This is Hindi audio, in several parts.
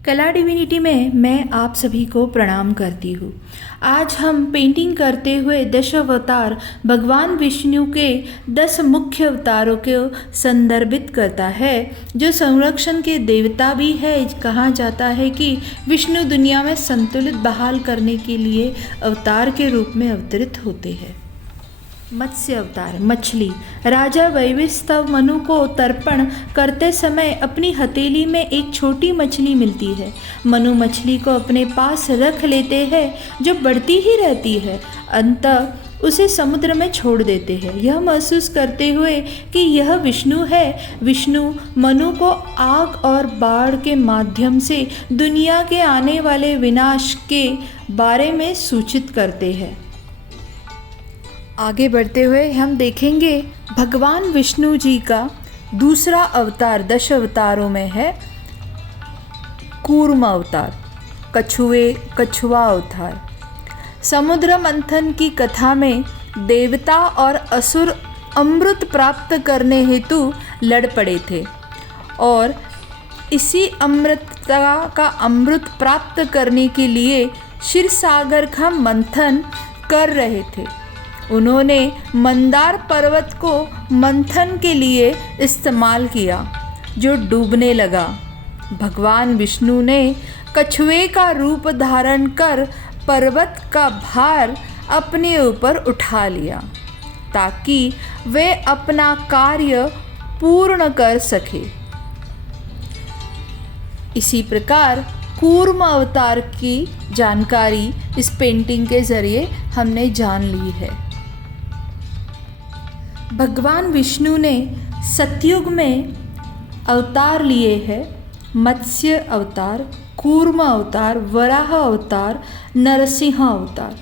कला डिविनिटी में मैं आप सभी को प्रणाम करती हूँ। आज हम पेंटिंग करते हुए 10 अवतार भगवान विष्णु के 10 मुख्य अवतारों को संदर्भित करता है, जो संरक्षण के देवता भी है। कहा जाता है कि विष्णु दुनिया में संतुलित बहाल करने के लिए अवतार के रूप में अवतरित होते हैं। मत्स्य अवतार, मछली। राजा वैवस्वत मनु को तर्पण करते समय अपनी हथेली में एक छोटी मछली मिलती है। मनु मछली को अपने पास रख लेते हैं, जो बढ़ती ही रहती है। अंततः उसे समुद्र में छोड़ देते हैं, यह महसूस करते हुए कि यह विष्णु है। विष्णु मनु को आग और बाढ़ के माध्यम से दुनिया के आने वाले विनाश के बारे में सूचित करते हैं। आगे बढ़ते हुए हम देखेंगे भगवान विष्णु जी का दूसरा अवतार 10 अवतारों में है कूर्म अवतार, कछुआ अवतार। समुद्र मंथन की कथा में देवता और असुर अमृत प्राप्त करने हेतु लड़ पड़े थे और इसी अमृतता का अमृत प्राप्त करने के लिए क्षीर सागर का मंथन कर रहे थे। उन्होंने मंदार पर्वत को मंथन के लिए इस्तेमाल किया, जो डूबने लगा। भगवान विष्णु ने कछुए का रूप धारण कर पर्वत का भार अपने ऊपर उठा लिया, ताकि वे अपना कार्य पूर्ण कर सके। इसी प्रकार कूर्म अवतार की जानकारी इस पेंटिंग के जरिए हमने जान ली है। भगवान विष्णु ने सतयुग में अवतार लिए हैं। मत्स्य अवतार, कूर्म अवतार, वराह अवतार, नरसिंह अवतार।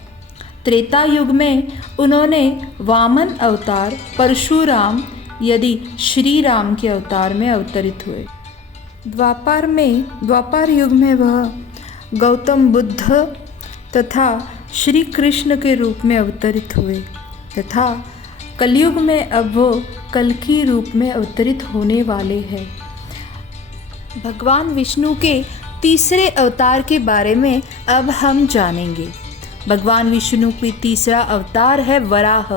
त्रेता युग में उन्होंने वामन अवतार, परशुराम यदि श्री राम के अवतार में अवतरित हुए। द्वापर युग में वह गौतम बुद्ध तथा श्री कृष्ण के रूप में अवतरित हुए तथा कलयुग में अब वो कल्कि रूप में अवतरित होने वाले हैं। भगवान विष्णु के तीसरे अवतार के बारे में अब हम जानेंगे। भगवान विष्णु की तीसरा अवतार है वराह,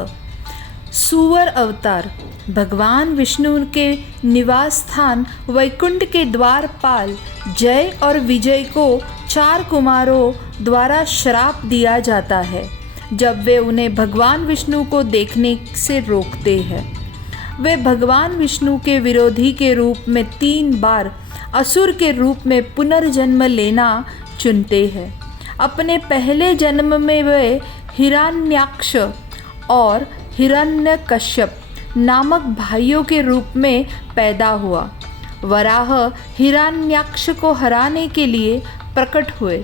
सूअर अवतार। भगवान विष्णु के निवास स्थान वैकुंठ के द्वारपाल जय और विजय को 4 कुमारों द्वारा श्राप दिया जाता है जब वे उन्हें भगवान विष्णु को देखने से रोकते हैं। वे भगवान विष्णु के विरोधी के रूप में 3 बार असुर के रूप में पुनर्जन्म लेना चुनते हैं। अपने पहले जन्म में वे हिरण्याक्ष और हिरण्यकश्यप नामक भाइयों के रूप में पैदा हुआ। वराह हिरण्याक्ष को हराने के लिए प्रकट हुए,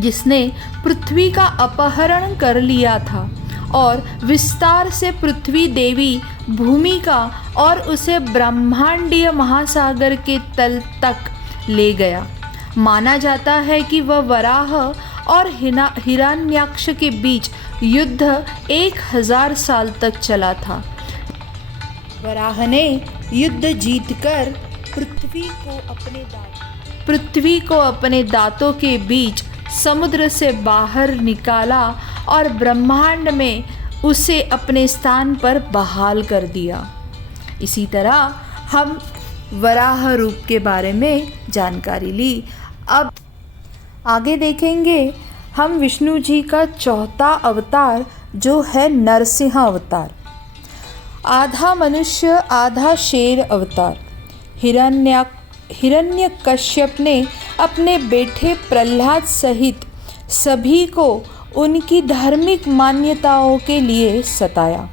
जिसने पृथ्वी का अपहरण कर लिया था और विस्तार से पृथ्वी देवी भूमि का और उसे ब्रह्मांडीय महासागर के तल तक ले गया। माना जाता है कि वह वराह और हिरण्याक्ष के बीच युद्ध 1000 साल तक चला था। वराह ने युद्ध जीतकर पृथ्वी को अपने दांतों के बीच समुद्र से बाहर निकाला और ब्रह्मांड में उसे अपने स्थान पर बहाल कर दिया। इसी तरह हम वराह रूप के बारे में जानकारी ली। अब आगे देखेंगे हम विष्णु जी का चौथा अवतार, जो है नरसिंह अवतार। आधा मनुष्य आधा शेर अवतार। हिरण्यकश्यप ने अपने बेटे प्रहलाद सहित सभी को उनकी धार्मिक मान्यताओं के लिए सताया,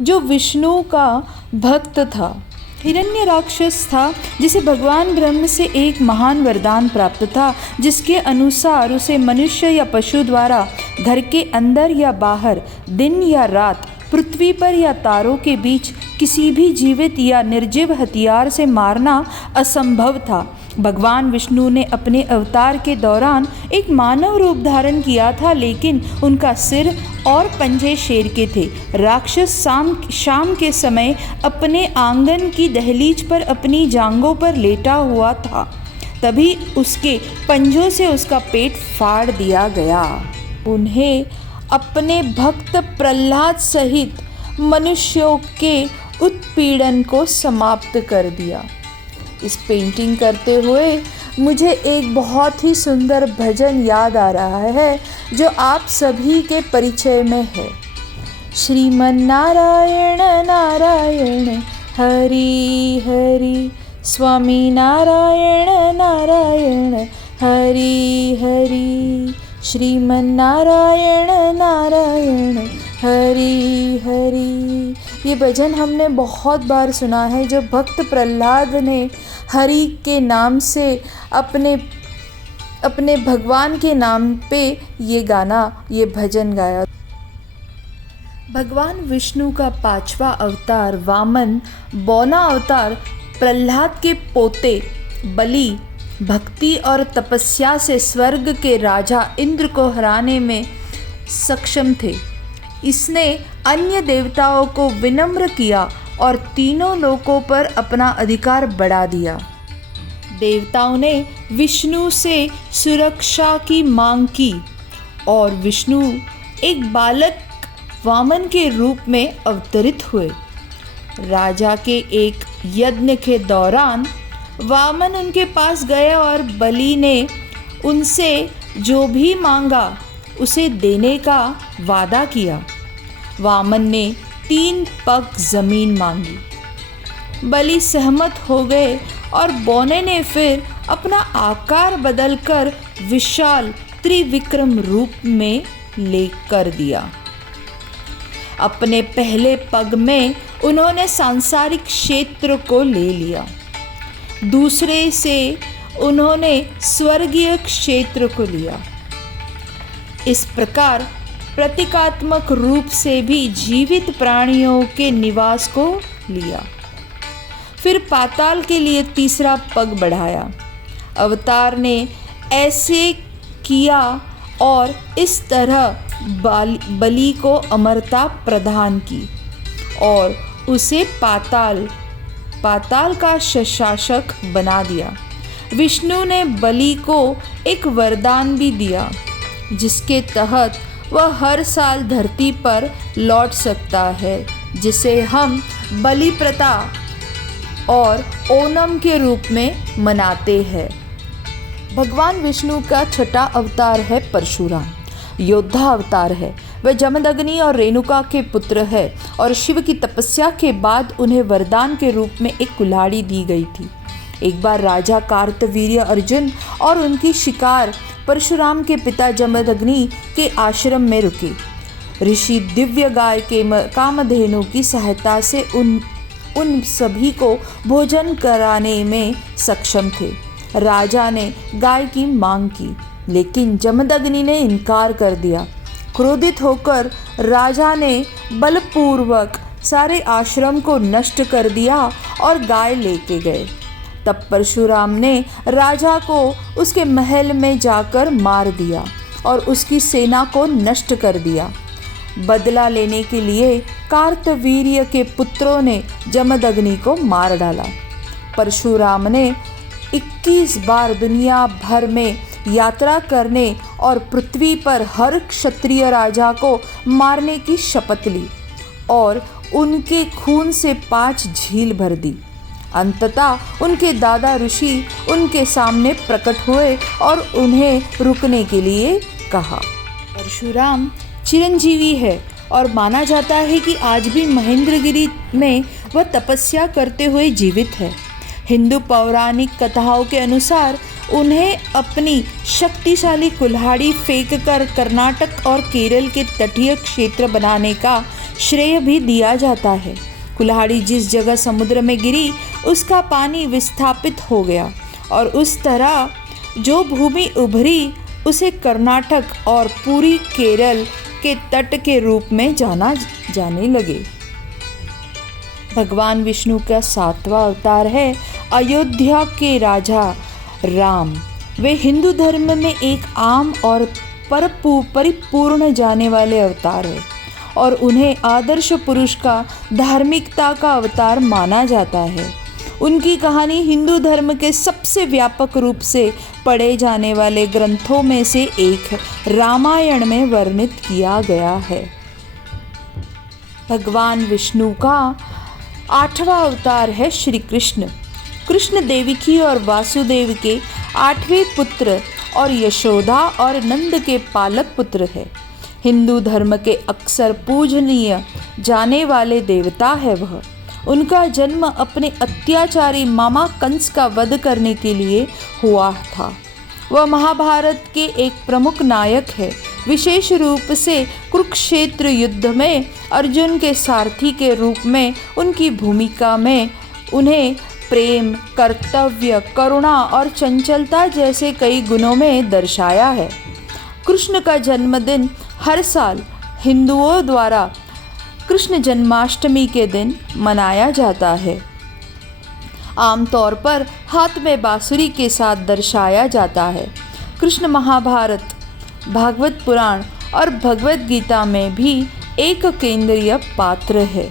जो विष्णु का भक्त था। हिरण्य राक्षस था, जिसे भगवान ब्रह्म से एक महान वरदान प्राप्त था, जिसके अनुसार उसे मनुष्य या पशु द्वारा घर के अंदर या बाहर, दिन या रात, पृथ्वी पर या तारों के बीच किसी भी जीवित या निर्जीव हथियार से मारना असंभव था। भगवान विष्णु ने अपने अवतार के दौरान एक मानव रूप धारण किया था, लेकिन उनका सिर और पंजे शेर के थे। राक्षस शाम के समय अपने आंगन की दहलीज पर अपनी जांघों पर लेटा हुआ था। तभी उसके पंजों से उसका पेट फाड़ दिया गया। उन्हें अपने भक्त प्रहलाद सहित मनुष्यों के उत्पीड़न को समाप्त कर दिया। इस पेंटिंग करते हुए मुझे एक बहुत ही सुंदर भजन याद आ रहा है जो आप सभी के परिचय में है। श्रीमन नारायण नारायण हरि हरि, स्वामी नारायण नारायण हरि हरि, श्रीमन नारायण नारायण हरि हरि। ये भजन हमने बहुत बार सुना है, जो भक्त प्रहलाद ने हरि के नाम से अपने भगवान के नाम पे ये भजन गाया। भगवान विष्णु का 5वां अवतार वामन बौना अवतार प्रहलाद के पोते बलि भक्ति और तपस्या से स्वर्ग के राजा इंद्र को हराने में सक्षम थे। इसने अन्य देवताओं को विनम्र किया और तीनों लोकों पर अपना अधिकार बढ़ा दिया। देवताओं ने विष्णु से सुरक्षा की मांग की और विष्णु एक बालक वामन के रूप में अवतरित हुए। राजा के एक यज्ञ के दौरान वामन उनके पास गए और बलि ने उनसे जो भी मांगा उसे देने का वादा किया। वामन ने 3 पग जमीन मांगी। बलि सहमत हो गए और बौने ने फिर अपना आकार बदलकर विशाल त्रिविक्रम रूप में लेकर दिया। अपने पहले पग में उन्होंने सांसारिक क्षेत्र को ले लिया, दूसरे से उन्होंने स्वर्गीय क्षेत्र को लिया। इस प्रकार प्रतीकात्मक रूप से भी जीवित प्राणियों के निवास को लिया। फिर पाताल के लिए 3रा पग बढ़ाया। अवतार ने ऐसे किया और इस तरह बलि को अमरता प्रदान की और उसे पाताल का शासक बना दिया। विष्णु ने बलि को एक वरदान भी दिया, जिसके तहत वह हर साल धरती पर लौट सकता है, जिसे हम बलि प्रथा और ओणम के रूप में मनाते हैं। भगवान विष्णु का 6ठा अवतार है परशुराम। योद्धा अवतार है। वह जमदग्नि और रेणुका के पुत्र है और शिव की तपस्या के बाद उन्हें वरदान के रूप में एक कुल्हाड़ी दी गई थी। एक बार राजा कार्तवीर्य अर्जुन और उनकी शिकार परशुराम के पिता जमदग्नि के आश्रम में रुके। ऋषि दिव्य गाय के कामधेनु की सहायता से उन सभी को भोजन कराने में सक्षम थे। राजा ने गाय की मांग की, लेकिन जमदग्नि ने इनकार कर दिया। क्रोधित होकर राजा ने बलपूर्वक सारे आश्रम को नष्ट कर दिया और गाय लेके गए। तब परशुराम ने राजा को उसके महल में जाकर मार दिया और उसकी सेना को नष्ट कर दिया। बदला लेने के लिए कार्तवीर्य के पुत्रों ने जमदग्नि को मार डाला। परशुराम ने 21 बार दुनिया भर में यात्रा करने और पृथ्वी पर हर क्षत्रिय राजा को मारने की शपथ ली और उनके खून से 5 झील भर दी। अंततः उनके दादा ऋषि उनके सामने प्रकट हुए और उन्हें रुकने के लिए कहा। परशुराम चिरंजीवी है और माना जाता है कि आज भी महेंद्रगिरी में वह तपस्या करते हुए जीवित है। हिंदू पौराणिक कथाओं के अनुसार उन्हें अपनी शक्तिशाली कुल्हाड़ी फेंककर कर्नाटक और केरल के तटीय क्षेत्र बनाने का श्रेय भी दिया जाता है। कुल्हाड़ी जिस जगह समुद्र में गिरी उसका पानी विस्थापित हो गया और उस तरह जो भूमि उभरी उसे कर्नाटक और पूरी केरल के तट के रूप में जाने लगे। भगवान विष्णु का 7वां अवतार है अयोध्या के राजा राम। वे हिंदू धर्म में एक आम और परिपूर्ण जाने वाले अवतार है और उन्हें आदर्श पुरुष का धार्मिकता का अवतार माना जाता है। उनकी कहानी हिंदू धर्म के सबसे व्यापक रूप से पढ़े जाने वाले ग्रंथों में से एक रामायण में वर्णित किया गया है। भगवान विष्णु का 8वां अवतार है श्री कृष्ण। कृष्ण देवकी और वासुदेव के 8वें पुत्र और यशोदा और नंद के पालक पुत्र है। हिंदू धर्म के अक्सर पूजनीय जाने वाले देवता है वह। उनका जन्म अपने अत्याचारी मामा कंस का वध करने के लिए हुआ था। वह महाभारत के एक प्रमुख नायक है। विशेष रूप से कुरुक्षेत्र युद्ध में अर्जुन के सारथी के रूप में उनकी भूमिका में उन्हें प्रेम, कर्तव्य, करुणा और चंचलता जैसे कई गुणों में दर्शाया है। कृष्ण का जन्मदिन हर साल हिंदुओं द्वारा कृष्ण जन्माष्टमी के दिन मनाया जाता है। आमतौर पर हाथ में बांसुरी के साथ दर्शाया जाता है। कृष्ण महाभारत, भागवत पुराण और भगवत गीता में भी एक केंद्रीय पात्र है।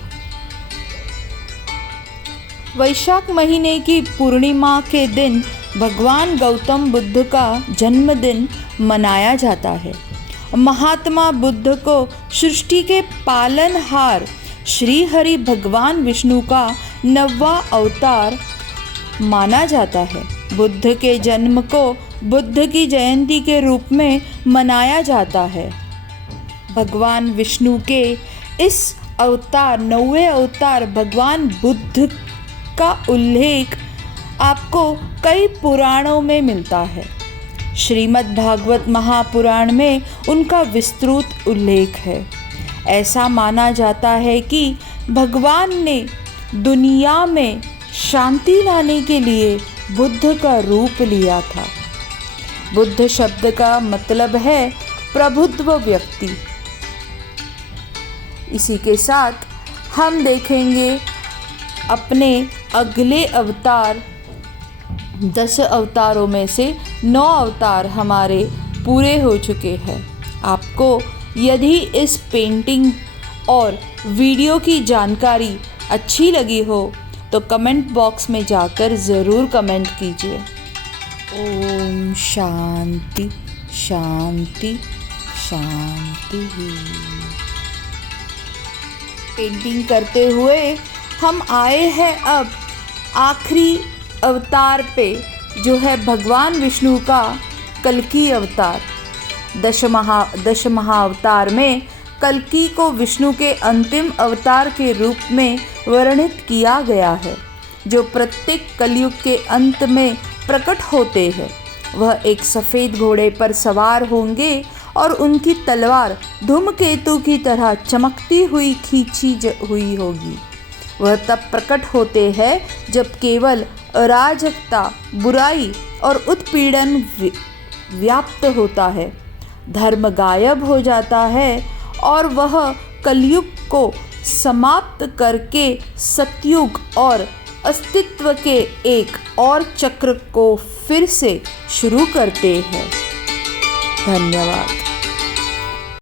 वैशाख महीने की पूर्णिमा के दिन भगवान गौतम बुद्ध का जन्मदिन मनाया जाता है। महात्मा बुद्ध को सृष्टि के पालनहार श्री हरि भगवान विष्णु का 9वां अवतार माना जाता है। बुद्ध के जन्म को बुद्ध की जयंती के रूप में मनाया जाता है। भगवान विष्णु के इस अवतार 9वें अवतार भगवान बुद्ध का उल्लेख आपको कई पुराणों में मिलता है। श्रीमद् भागवत महापुराण में उनका विस्तृत उल्लेख है। ऐसा माना जाता है कि भगवान ने दुनिया में शांति लाने के लिए बुद्ध का रूप लिया था। बुद्ध शब्द का मतलब है प्रबुद्ध व्यक्ति। इसी के साथ हम देखेंगे अपने अगले अवतार। 10 अवतारों में से 9 अवतार हमारे पूरे हो चुके हैं। आपको यदि इस पेंटिंग और वीडियो की जानकारी अच्छी लगी हो तो कमेंट बॉक्स में जाकर ज़रूर कमेंट कीजिए। ओम शांति शांति शांति। पेंटिंग करते हुए हम आए हैं अब आखिरी अवतार पे, जो है भगवान विष्णु का कल्कि अवतार। दश महाअवतार में कल्कि को विष्णु के अंतिम अवतार के रूप में वर्णित किया गया है, जो प्रत्येक कलयुग के अंत में प्रकट होते हैं। वह एक सफ़ेद घोड़े पर सवार होंगे और उनकी तलवार धूमकेतु की तरह चमकती हुई खींची हुई होगी। वह तब प्रकट होते हैं जब केवल अराजकता, बुराई और उत्पीड़न व्याप्त होता है, धर्म गायब हो जाता है और वह कलयुग को समाप्त करके सतयुग और अस्तित्व के एक और चक्र को फिर से शुरू करते हैं। धन्यवाद।